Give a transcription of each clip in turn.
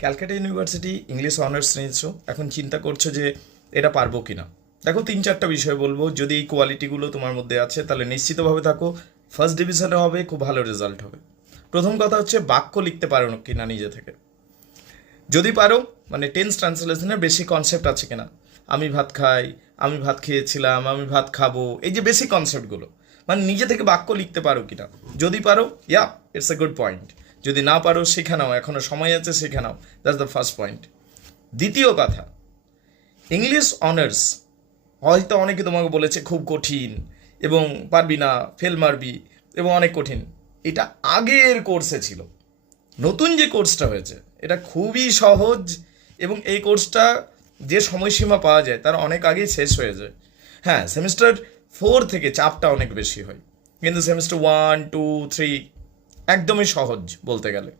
Calcutta university English honours নিয়েছো, এখন চিন্তা করছো যে এটা পারবো কি না। দেখো, 3-4টা বিষয় বলবো। যদি এই কোয়ালিটিগুলো তোমার মধ্যে আছে তাহলে নিশ্চিতভাবে থাকো ফার্স্ট ডিভিশনে হবে, খুব ভালো রেজাল্ট হবে। প্রথম কথা হচ্ছে বাক্য লিখতে পারো কি না নিজে থেকে। যদি পারো, মানে টেন্স ট্রান্সলেশনের বেশি কনসেপ্ট আছে কিনা, আমি ভাত খাই, আমি ভাত খেয়েছিলাম, আমি ভাত খাবো, এই যে বেসিক কনসেপ্টগুলো মানে নিজে থেকে বাক্য লিখতে পারো কিনা। যদি পারো, yeah, it's a good point. যদি না পারো, শিখে নাও, এখনো সময় আছে, শিখে নাও। That's the first point. দ্বিতীয় কথা, ইংলিশ অনার্স হয়তো অনেকে তোমাকে বলেছে খুব কঠিন এবং পারবি না, ফেল মারবি এবং অনেক কঠিন। এটা আগের কোর্সে ছিল। নতুন যে কোর্সটা হয়েছে এটা খুবই সহজ, এবং এই কোর্সটা যে সময়সীমা পাওয়া যায় তার অনেক আগেই শেষ হয়ে যায়। হ্যাঁ, সেমিস্টার 4 থেকে চাপটা অনেক বেশি হয়, কিন্তু সেমিস্টার 1, 2, 3 একদমই সহজ বলতে গেলে।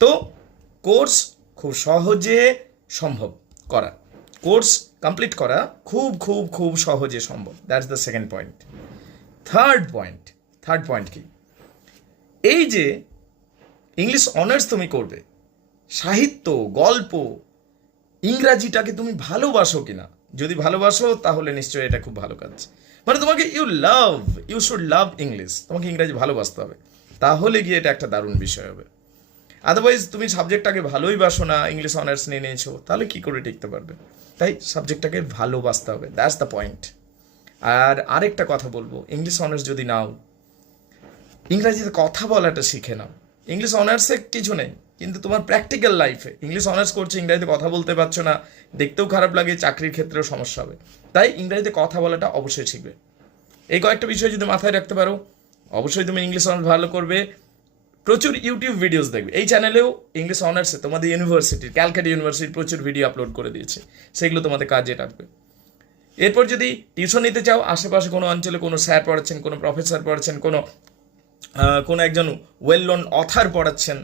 তো কোর্স খুব সহজে সম্ভব করা, কোর্স কমপ্লিট করা খুব খুব খুব সহজে সম্ভব। That's the second point. Third point কি, এই যে ইংলিশ অনার্স তুমি করবে, সাহিত্য, গল্প, ইংরাজিটাকে তুমি ভালোবাসো কিনা। যদি ভালোবাসো তাহলে নিশ্চয়ই এটা খুব ভালো কাজ। মানে তোমাকে ইউ শুড লাভ ইংলিশ, তোমাকে ইংরাজি ভালোবাসতে হবে, তাহলে গিয়ে এটা একটা দারুণ বিষয় হবে। আদারওয়াইজ তুমি সাবজেক্টটাকে ভালোই বাসো না, ইংলিশ অনার্স নিয়ে নিয়েছো, তাহলে কি করে টিকতে পারবে। তাই সাবজেক্টটাকে ভালোবাসতে হবে, দ্যাটস দ্য পয়েন্ট। আর আরেকটা কথা বলবো, ইংলিশ অনার্স যদি নাও, ইংরাজিতে কথা বলাটা শিখে নাও। ইংলিশ অনার্সে কিছু নেই, কিন্তু তোমার প্র্যাকটিক্যাল লাইফে ইংলিশ অনার্স করছে, ইংরাজিতে কথা বলতে পারছো না, দেখতেও খারাপ লাগে, চাকরির ক্ষেত্রেও সমস্যা হবে। তাই ইংরাজিতে কথা বলাটা অবশ্যই শিখবে। এই কয়েকটা বিষয় যদি মাথায় রাখতে পারো, অবশ্যই তুমি ইংলিশ অনার্স ভালো করবে। প্রচুর ইউটিউব ভিডিওস দেখবে। এই চ্যানেলেও ইংলিশ অনার্সে তোমাদের ইউনিভার্সিটির, ক্যালকাটা ইউনিভার্সিটির প্রচুর ভিডিও আপলোড করে দিয়েছে, সেগুলো তোমাদের কাজে লাগবে। এরপর যদি টিউশন নিতে চাও, আশেপাশে কোনো অঞ্চলে কোনো স্যার পড়াচ্ছেন, কোনো প্রফেসর পড়াচ্ছেন, কোনো একজন ওয়েল নোন অথার পড়াচ্ছেন,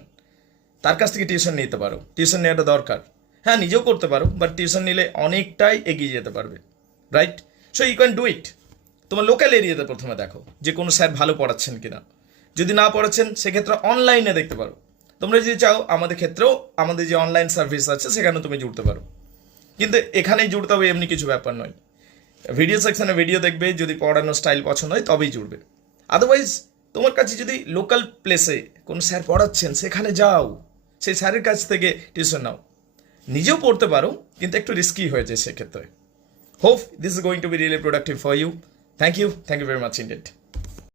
তার কাছ থেকে টিউশন নিতে পারো। টিউশন নেওয়াটা দরকার। হ্যাঁ, নিজেও করতে পারো, বাট টিউশন নিলে অনেকটাই এগিয়ে যেতে পারবে, right? So you can do it. তোমার লোকাল এরিয়াতে প্রথমে দেখো যে কোনো স্যার ভালো পড়াচ্ছেন কিনা। যদি না পড়াচ্ছেন, সেক্ষেত্রে অনলাইনে দেখতে পারো। তোমরা যদি চাও, আমাদের ক্ষেত্রেও আমাদের যে অনলাইন সার্ভিস আছে সেখানে তুমি জুড়তে পারো। কিন্তু এখানেই জুড়তে হবে এমনি কিছু ব্যাপার নয়। ভিডিও সেকশনে ভিডিও দেখবে, যদি পড়ানোর স্টাইল পছন্দ হয় তবেই জুড়বে। আদারওয়াইজ তোমার কাছে যদি লোকাল প্লেসে কোনো স্যার পড়াচ্ছেন সেখানে যাও, সেই স্যারের কাছ থেকে টিউশন নাও। নিজেও পড়তে পারো, কিন্তু একটু রিস্কি হয়ে যায় সেক্ষেত্রে। Hope this is going to be really productive for you. Thank you very much ইনডেড।